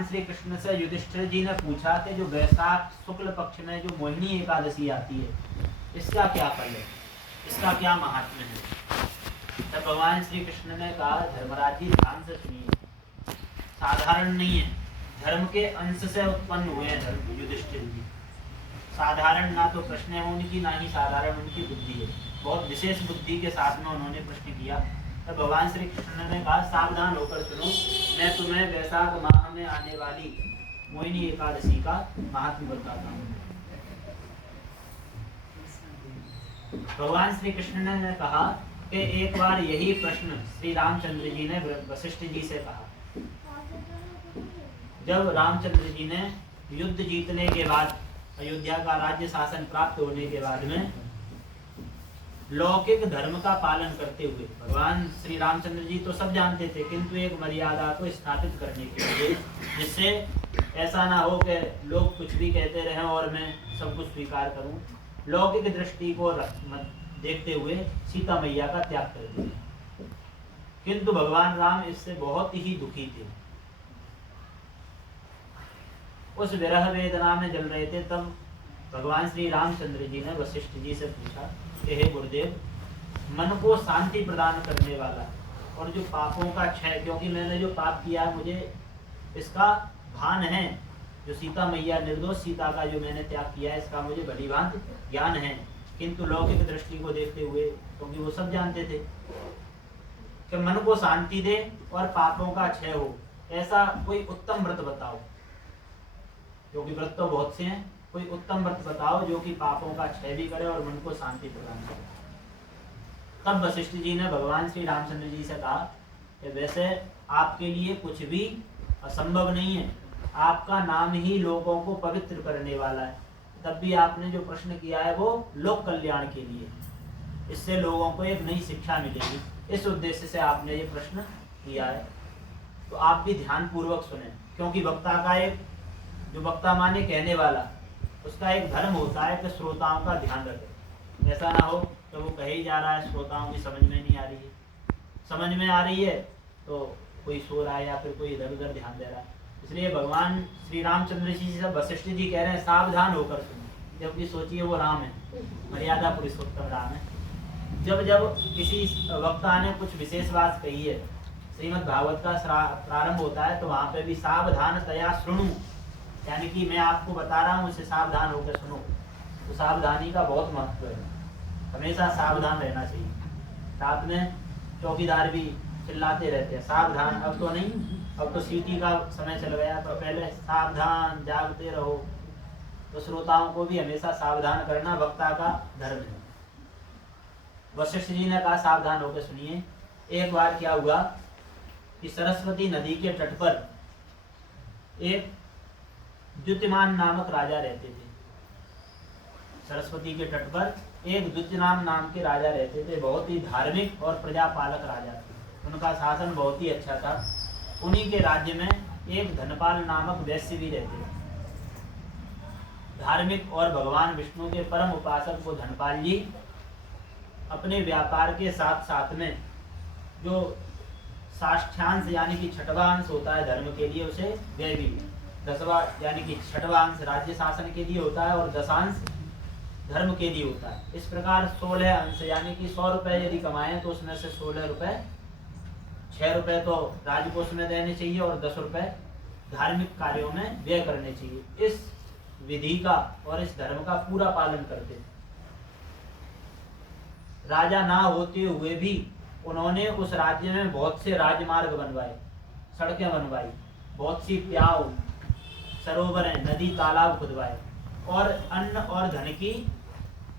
भगवान श्री कृष्ण से युधिष्ठिर जी ने पूछा कि जो वैशाख शुक्ल पक्ष में जो मोहिनी एकादशी आती है, इसका क्या फल है, इसका क्या महात्म्य है। तब भगवान श्री कृष्ण ने कहा, धर्मराज जी ध्यान से सुनिए, साधारण नहीं है, धर्म के अंश से उत्पन्न हुए हैं धर्म युधिष्ठिर जी। साधारण ना तो प्रश्न है उनकी, ना ही साधारण उनकी बुद्धि है, बहुत विशेष बुद्धि के साथ में उन्होंने प्रश्न किया। तब भगवान श्री कृष्ण ने कहा, सावधान होकर सुनो, मैं तुम्हें वैशाख माह में आने वाली मोहिनी एकादशी का महात्म्य बताता हूँ। भगवान श्री कृष्ण ने कहा कि एक बार यही प्रश्न श्री रामचंद्र जी ने वशिष्ठ जी से कहा। जब रामचंद्र जी ने युद्ध जीतने के बाद, अयोध्या का राज्य शासन प्राप्त होने के बाद में लौकिक धर्म का पालन करते हुए, भगवान श्री रामचंद्र जी तो सब जानते थे, किंतु एक मर्यादा को स्थापित करने के लिए, जिससे ऐसा ना हो कि लोग कुछ भी कहते रहें और मैं सब कुछ स्वीकार करूं, लौकिक दृष्टि को देखते हुए सीता मैया का त्याग कर दिया। किंतु भगवान राम इससे बहुत ही दुखी थे, उस विरह वेदना में जल रहे थे। तब भगवान श्री रामचंद्र जी ने वशिष्ठ जी से पूछा कि हे गुरुदेव, मन को शांति प्रदान करने वाला और जो पापों का क्षय, क्योंकि मैंने जो पाप किया है मुझे इसका भान है, जो सीता मैया निर्दोष सीता का जो मैंने त्याग किया है इसका मुझे भली भांति ज्ञान है, किंतु लौकिक दृष्टि को देखते हुए, क्योंकि वो सब जानते थे कि मन को शांति दे और पापों का क्षय हो, ऐसा कोई उत्तम व्रत बताओ, क्योंकि व्रत तो बहुत से हैं, कोई उत्तम व्रत बताओ जो कि पापों का क्षय भी करे और मन को शांति प्रदान करे। तब वशिष्ठ जी ने भगवान श्री रामचंद्र जी से कहा कि वैसे आपके लिए कुछ भी असंभव नहीं है, आपका नाम ही लोगों को पवित्र करने वाला है। तब भी आपने जो प्रश्न किया है वो लोक कल्याण के लिए, इससे लोगों को एक नई शिक्षा मिलेगी, इस उद्देश्य से आपने ये प्रश्न किया है। तो आप भी ध्यान पूर्वक सुने, क्योंकि वक्ता का एक, जो वक्ता माने कहने वाला, उसका एक धर्म होता है कि श्रोताओं का ध्यान रखे। ऐसा ना हो तो वो कहे ही जा रहा है, श्रोताओं की समझ में नहीं आ रही है, समझ में आ रही है तो कोई सो रहा है या फिर कोई इधर उधर ध्यान दे रहा है। इसलिए भगवान श्री रामचंद्र जी से वशिष्ठ जी कह रहे हैं, सावधान होकर सुनिए, जबकि सोचिए वो राम है, मर्यादा पुरुषोत्तम राम है। जब जब किसी वक्ता ने कुछ विशेष बात कही है, श्रीमद् भागवत का प्रारंभ होता है तो वहाँ पे भी सावधान तया सुनु, यानी कि मैं आपको बता रहा हूँ, उसे सावधान होकर सुनो। तो सावधानी का बहुत महत्व है, हमेशा सावधान रहना चाहिए। रात में चौकीदार भी चिल्लाते रहते हैं सावधान, अब तो नहीं, अब तो सीटी का समय चल गया, तो पहले सावधान जागते रहो। तो श्रोताओं को भी हमेशा सावधान करना वक्ता का धर्म है। वशिष्ठ जी ने कहा, सावधान होकर सुनिए। एक बार क्या हुआ कि सरस्वती नदी के तट पर एक द्युतिमान नामक राजा रहते थे। सरस्वती के तट पर एक द्युतिमान नाम के राजा रहते थे, बहुत ही धार्मिक और प्रजापालक राजा थे, उनका शासन बहुत ही अच्छा था। उन्हीं के राज्य में एक धनपाल नामक वैश्य भी रहते थे। धार्मिक और भगवान विष्णु के परम उपासक वो धनपाल जी अपने व्यापार के साथ साथ में जो साष्ठांश यानी कि छठवां अंश होता है धर्म के लिए, उसे व्यय भी, दसवां यानी कि छठवां अंश राज्य शासन के लिए होता है और दशांश धर्म के लिए होता है। इस प्रकार 16 अंश यानी कि 100 रुपए यदि कमाएं तो उसमें से 16 रुपए, 6 रुपए तो राजकोष में देने चाहिए और 10 रुपए धार्मिक कार्यों में व्यय करने चाहिए। इस विधि का और इस धर्म का पूरा पालन करते थे। राजा ना होते हुए भी उन्होंने उस राज्य में बहुत से राजमार्ग बनवाए, सड़कें बनवाई, बहुत सी प्याव, सरोवर, नदी, तालाब खुदवाए और अन्न और धन की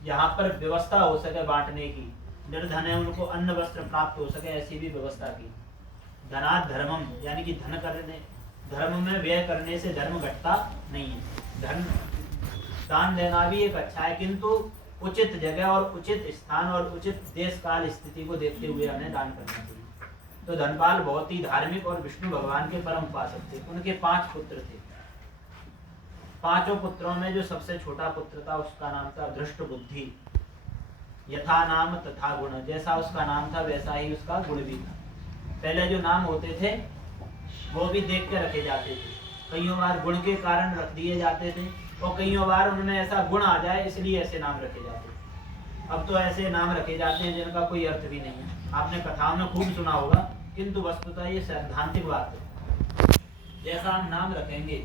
यहाँ पर व्यवस्था हो सके बांटने की। निर्धन है उनको अन्न वस्त्र प्राप्त हो सके, ऐसी भी व्यवस्था की। धनात् धर्मम, यानी कि धन करने, धर्म में व्यय करने से धर्म घटता नहीं है। धन दान देना भी एक अच्छा है, किंतु उचित जगह और उचित स्थान और उचित देश काल स्थिति को देखते हुए हमें दान करना चाहिए। तो धनपाल बहुत ही धार्मिक और विष्णु भगवान के परम उपासक थे। उनके 5 पुत्र थे। 5 पुत्रों में जो सबसे छोटा पुत्र था उसका नाम था धृष्ट बुद्धि। यथा नाम तथा गुण, जैसा उसका नाम था वैसा ही उसका गुण भी था। पहले जो नाम होते थे वो भी देख के रखे जाते थे। कईयों बार गुण के कारण रख दिए जाते थे, और कईयों बार उनमें ऐसा गुण आ जाए इसलिए ऐसे नाम रखे जाते थे। अब तो ऐसे नाम रखे जाते हैं जिनका कोई अर्थ भी नहीं है। आपने कथाओं में खूब सुना होगा, किंतु वस्तुतः ये सैद्धांतिक बात है। जैसा हम नाम रखेंगे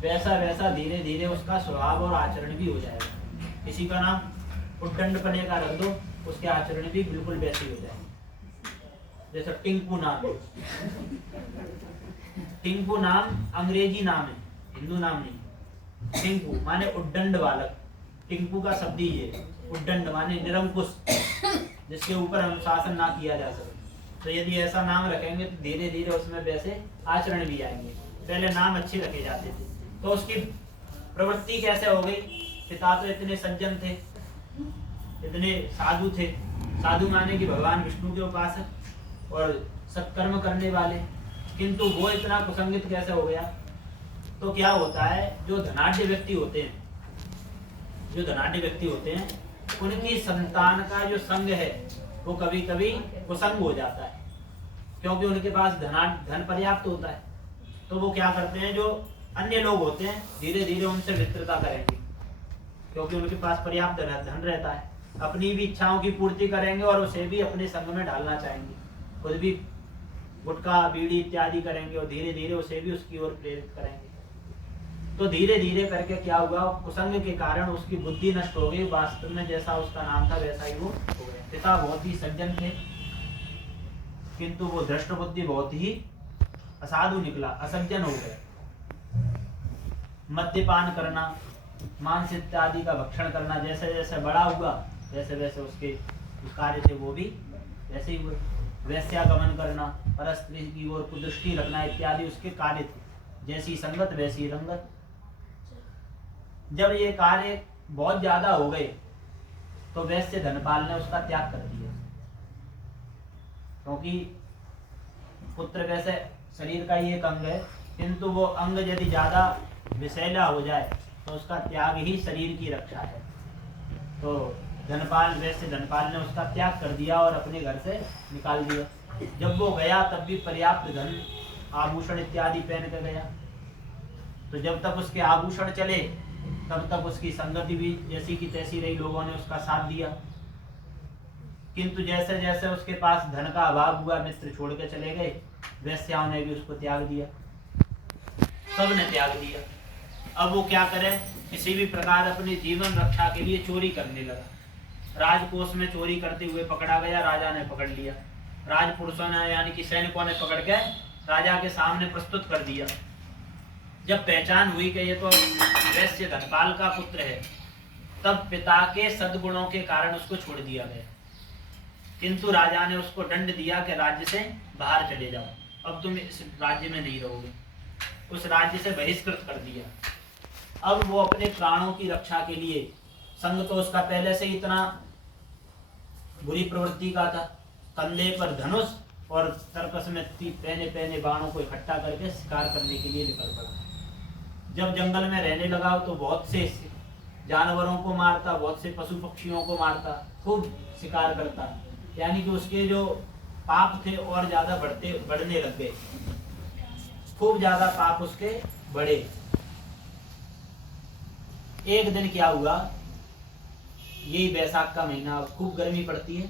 वैसा वैसा धीरे धीरे उसका स्वभाव और आचरण भी हो जाएगा। किसी का नाम उद्दंडपने का रख दो, उसके आचरण भी बिल्कुल वैसे ही हो जाएंगे। जैसे टिंकू नाम है, टिंकू नाम अंग्रेजी नाम है, हिंदू नाम नहीं। टिंकू माने उद्दंड बालक, टिंकू का शब्द ही है। उद्दंड माने निरंकुश, जिसके ऊपर अनुशासन ना किया जा सके। तो यदि ऐसा नाम रखेंगे तो धीरे धीरे उसमें वैसे आचरण भी आएंगे। पहले नाम अच्छे रखे जाते थे तो उसकी प्रवृत्ति कैसे हो गई। पिता तो इतने सज्जन थे, इतने साधु थे। साधु माने कि भगवान विष्णु के उपासक और सत्कर्म करने वाले, किंतु वो इतना कुसंगित कैसे हो गया। तो क्या होता है, जो धनाढ्य व्यक्ति होते हैं, जो धनाढ्य व्यक्ति होते हैं, उनकी संतान का जो संग है वो कभी कभी कुसंग हो जाता है, क्योंकि उनके पास धन पर्याप्त होता है। तो वो क्या करते हैं, जो अन्य लोग होते हैं धीरे धीरे उनसे मित्रता करेंगे, क्योंकि उनके पास पर्याप्त धन रहता है। अपनी भी इच्छाओं की पूर्ति करेंगे और उसे भी अपने संग में डालना चाहेंगे। खुद भी गुटखा बीड़ी इत्यादि करेंगे और धीरे धीरे उसे भी उसकी ओर प्रेरित करेंगे। तो धीरे धीरे करके क्या हुआ, कुसंग के कारण उसकी बुद्धि नष्ट हो गई। वास्तव में जैसा उसका नाम था वैसा ही वो हो गया। पिता बहुत ही सज्जन थे, किंतु वो धृष्ट बुद्धि बहुत ही असाधु निकला, असज्जन हो गया। मद्यपान करना, मांस इत्यादि का भक्षण करना, जैसे जैसे बड़ा हुआ वैसे वैसे उसके कार्य थे वो भी वैसे ही हुए। वैश्यागमन करना, परस्त्री की ओर कुदृष्टि रखना इत्यादि उसके कार्य थे। जैसी संगत वैसी रंगत। जब ये कार्य बहुत ज्यादा हो गए तो वैश्य धनपाल ने उसका त्याग कर दिया, क्योंकि पुत्र वैसे शरीर का ही एक अंग है, किंतु वो अंग यदि ज्यादा विषैला हो जाए तो उसका त्याग ही शरीर की रक्षा है। तो धनपाल, वैश्य धनपाल ने उसका त्याग कर दिया और अपने घर से निकाल दिया। जब वो गया तब भी पर्याप्त धन आभूषण इत्यादि पहन कर गया। तो जब तक उसके आभूषण चले तब तक उसकी संगति भी जैसी की तैसी रही, लोगों ने उसका साथ दिया। किंतु जैसे जैसे उसके पास धन का अभाव हुआ, मित्र छोड़ के चले गए, वैश्याओं ने भी उसको त्याग दिया, सबने त्याग दिया। अब वो क्या करे, किसी भी प्रकार अपने जीवन रक्षा के लिए चोरी करने लगा। राजकोष में चोरी करते हुए पकड़ा गया, राजा ने पकड़ लिया। राजपुरुषों ने यानी कि सैनिकों ने पकड़ के राजा के सामने प्रस्तुत कर दिया। जब पहचान हुई कि ये तो वैश्य धनपाल का पुत्र है, तब पिता के सद्गुणों के कारण उसको छोड़ दिया गया। किंतु राजा ने उसको दंड दिया कि राज्य से बाहर चले जाओ, अब तुम इस राज्य में नहीं रहोगे। उस राज्य से बहिष्कृत कर दिया। अब वो अपने प्राणों की रक्षा के लिए, संग तो उसका पहले से इतना बुरी प्रवृत्ति का था, कंधे पर धनुष और तर्कस में पहने पहने बाणों को इकट्ठा करके शिकार करने के लिए निकल पड़ा। जब जंगल में रहने लगा तो बहुत से जानवरों को मारता, बहुत से पशु पक्षियों को मारता, खूब शिकार करता, यानी कि उसके जो पाप थे और ज्यादा बढ़ने लग गए, खूब ज्यादा पाप उसके बढ़े। एक दिन क्या हुआ, यही वैशाख का महीना, खूब गर्मी पड़ती है,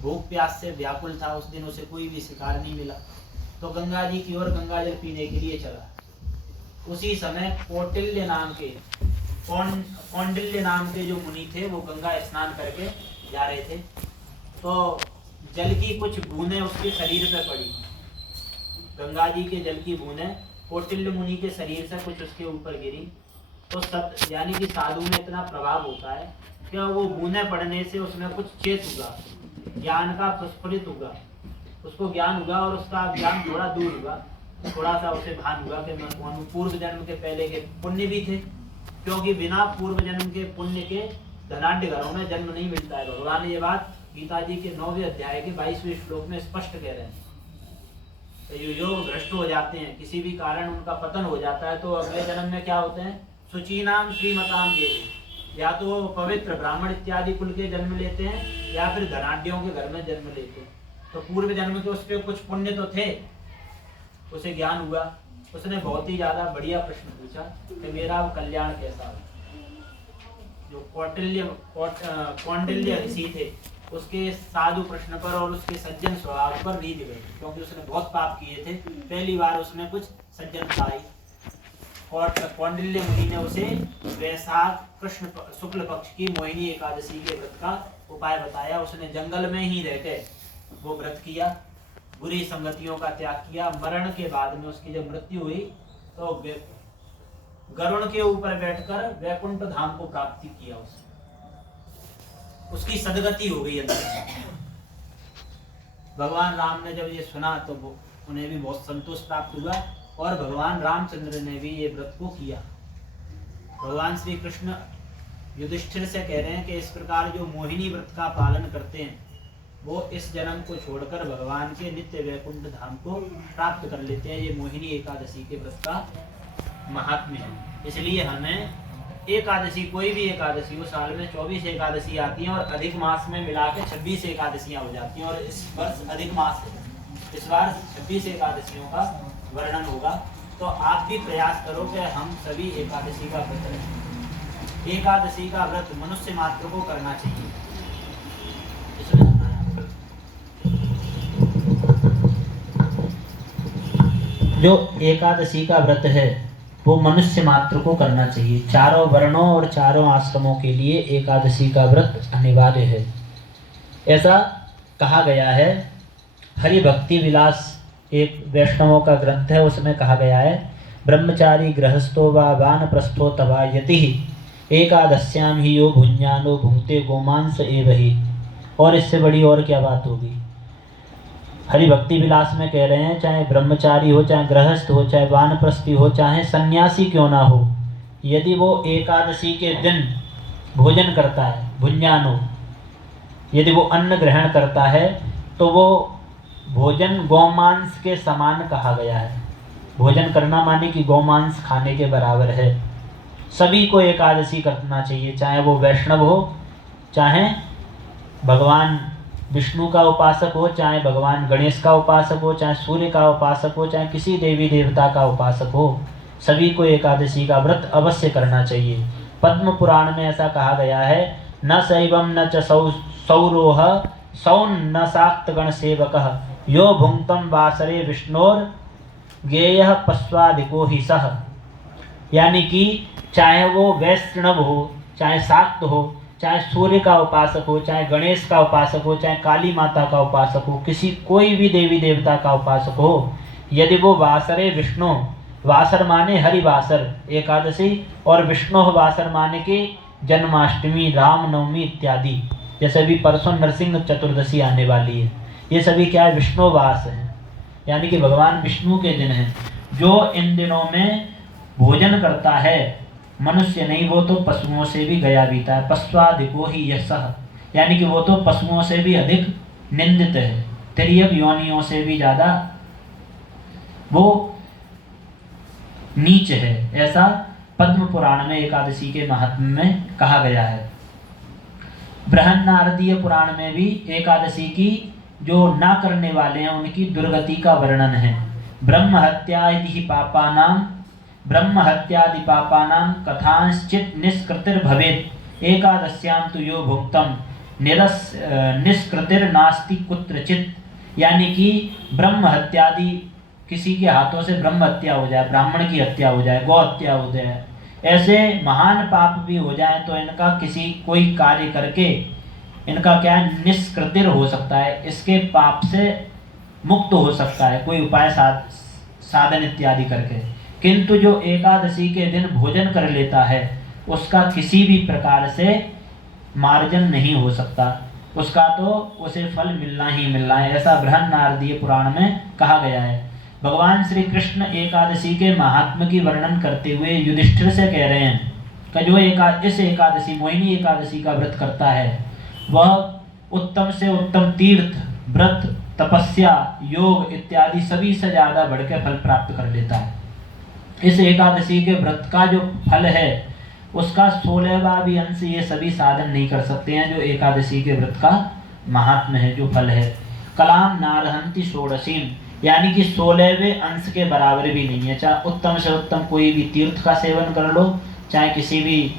भूख प्यास से व्याकुल था। उस दिन उसे कोई भी शिकार नहीं मिला, तो गंगा जी की ओर गंगा जल पीने के लिए चला। उसी समय कौटिल्य नाम के कौंडिल्य नाम के जो मुनि थे वो गंगा स्नान करके जा रहे थे। तो जल की कुछ बूंदें उसके शरीर पे पड़ी। गंगा जी के जल की बूंदें कौटिल्य मुनि के शरीर से कुछ उसके ऊपर गिरी। तो सब यानी कि साधु में इतना प्रभाव होता है कि वो बूंदें पड़ने से उसमें कुछ चेत हुआ, ज्ञान का प्रस्फुटित हुआ, उसको ज्ञान हुआ और उसका ज्ञान थोड़ा दूर हुआ। थोड़ा सा उसे भान हुआ कि मैं कौन हूँ। पूर्व जन्म के पहले के पुण्य भी थे, क्योंकि बिना पूर्व जन्म के पुण्य के धनाढ्य घरों में जन्म नहीं मिलता है। भगवान ये बात गीता जी के 9वें अध्याय के 22वें श्लोक में स्पष्ट कह रहे हैं। तो योग भ्रष्ट हो जाते हैं, किसी भी कारण उनका पतन हो जाता है, तो अगले जन्म में क्या होते हैं, सुचीनाम श्रीमताम ये, या तो पवित्र ब्राह्मण इत्यादि कुल के जन्म लेते हैं या फिर धनाढ्यों के घर में जन्म लेते हैं। तो पूर्व जन्म के उसके कुछ पुण्य तो थे, उसे ज्ञान हुआ, उसने बहुत ही ज्यादा बढ़िया प्रश्न पूछा कि मेरा कल्याण कैसा हो। जो कौंडिल्य ऋषि थे उसके साधु प्रश्न पर और उसके सज्जन स्वभाव पर रीझ गए, क्योंकि उसने बहुत पाप किए थे। पहली बार उसने कुछ सज्जनता आई और कौंडिल्य मुनि ने उसे वैशाख कृष्ण शुक्ल पक्ष की मोहिनी एकादशी के व्रत का उपाय बताया। उसने जंगल में ही रहकर वो व्रत किया, बुरी संगतियों का त्याग किया। मरण के बाद में उसकी जब मृत्यु हुई तो गरुड़ के ऊपर बैठकर वैकुंठ धाम को प्राप्ति किया। उसकी सदगति हो गई अंदर। भगवान राम ने जब ये सुना तो उन्हें भी बहुत संतोष प्राप्त हुआ और भगवान रामचंद्र ने भी ये व्रत को किया। भगवान श्री कृष्ण युधिष्ठिर से कह रहे हैं कि इस प्रकार जो मोहिनी व्रत का पालन करते हैं वो इस जन्म को छोड़कर भगवान के नित्य वैकुंठ धाम को प्राप्त कर लेते हैं। ये मोहिनी एकादशी के व्रत का महात्म्य है। इसलिए हमें एकादशी, कोई भी एकादशी वो साल में 24 एकादशी आती हैं और अधिक मास में मिला के 26 एकादशियां हो जाती हैं। और इस वर्ष अधिक मास है, इस बार 26 एकादशियों का वर्णन होगा। तो आप भी प्रयास करो कि हम सभी एकादशी का व्रत रखें। एकादशी का व्रत मनुष्य मात्र को करना चाहिए। जो एकादशी का व्रत है वो मनुष्य मात्र को करना चाहिए। चारों वर्णों और चारों आश्रमों के लिए एकादशी का व्रत अनिवार्य है, ऐसा कहा गया है। हरि भक्ति विलास एक वैष्णवों का ग्रंथ है, उसमें कहा गया है ब्रह्मचारी गृहस्थो वा वानप्रस्थो तवा यति एकादश्याम ही यो भुंजानो भुंक्ते गोमांस एव ही। और इससे बड़ी और क्या बात होगी। हरि भक्ति विलास में कह रहे हैं चाहे ब्रह्मचारी हो, चाहे गृहस्थ हो, चाहे वानप्रस्थी हो, चाहे सन्यासी क्यों ना हो, यदि वो एकादशी के दिन भोजन करता है, भुंजानो, यदि वो अन्न ग्रहण करता है तो वो भोजन गौमांस के समान कहा गया है। भोजन करना माने कि गौमांस खाने के बराबर है। सभी को एकादशी करना चाहिए, चाहे वो वैष्णव हो, चाहे भगवान विष्णु का उपासक हो, चाहे भगवान गणेश का उपासक हो, चाहे सूर्य का उपासक हो, चाहे किसी देवी देवता का उपासक हो, सभी को एकादशी का व्रत अवश्य करना चाहिए। पद्म पुराण में ऐसा कहा गया है न शैवम न च सौरोह सौन न शाक्त गण सेवकः यो भुंक्तम वासरे विष्णोर गेयः पश्वादिको ही सह। यानी कि चाहे वो वैष्णव हो, चाहे शाक्त हो, चाहे सूर्य का उपासक हो, चाहे गणेश का उपासक हो, चाहे काली माता का उपासक हो, किसी कोई भी देवी देवता का उपासक हो, यदि वो वासरे विष्णु, वासर माने हरिवासर एकादशी, और विष्णु वासर माने कि जन्माष्टमी, रामनवमी इत्यादि, जैसे भी परसों नरसिंह चतुर्दशी आने वाली है, ये सभी क्या है, विष्णुवास है, यानी कि भगवान विष्णु के दिन है। जो इन दिनों में भोजन करता है मनुष्य नहीं, वो तो पशुओं से भी गया बीता है। पश्वादिको ही यशः, यानी कि वो तो पशुओं से भी अधिक निंदित है, तिर्यक योनियों से भी ज़्यादा वो नीच है, ऐसा पद्म पुराण में एकादशी के महात्म्य में कहा गया है। बृहन्नारदीय पुराण में भी एकादशी की जो ना करने वाले हैं उनकी दुर्गति का वर्णन है। ब्रह्म हत्यादि पापानां कथांश्चित निष्कृतिर्भवेत् एकादश्यां तु यो भुक्तम निष्कृतिर्नास्ति कुत्रचित्। यानी कि ब्रह्म हत्यादि, किसी के हाथों से ब्रह्म हत्या हो जाए, ब्राह्मण की हत्या हो जाए, गौ हत्या हो जाए, ऐसे महान पाप भी हो जाए तो इनका किसी कोई कार्य करके इनका क्या है, निष्कृतिर हो सकता है, इसके पाप से मुक्त हो सकता है कोई उपाय साधन इत्यादि करके। किंतु जो एकादशी के दिन भोजन कर लेता है उसका किसी भी प्रकार से मार्जन नहीं हो सकता, उसका तो उसे फल मिलना ही मिलना है, ऐसा बृहन्नारदीय पुराण में कहा गया है। भगवान श्री कृष्ण एकादशी के महात्म्य की वर्णन करते हुए युधिष्ठिर से कह रहे हैं कि जो इस एकादशी, मोहिनी एकादशी का व्रत करता है वह उत्तम से उत्तम तीर्थ, व्रत, तपस्या, योग इत्यादि सभी से ज़्यादा बढ़कर फल प्राप्त कर लेता है। इस एकादशी के व्रत का जो फल है उसका 16वां भी अंश ये सभी साधन नहीं कर सकते हैं, जो एकादशी के व्रत का महात्म्य है, जो फल है। कलाम नारहंति षोडशीम यानी कि 16वें अंश के बराबर भी नहीं है। चाहे उत्तम से उत्तम कोई भी तीर्थ का सेवन कर लो, चाहे किसी भी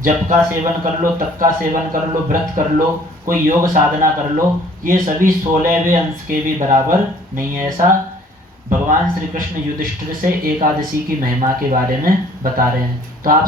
जप का सेवन कर लो, तप का सेवन कर लो, व्रत कर लो, कोई योग साधना कर लो, ये सभी 16वें अंश के भी बराबर नहीं है। ऐसा भगवान श्री कृष्ण युधिष्ठिर से एकादशी की महिमा के बारे में बता रहे हैं। तो आप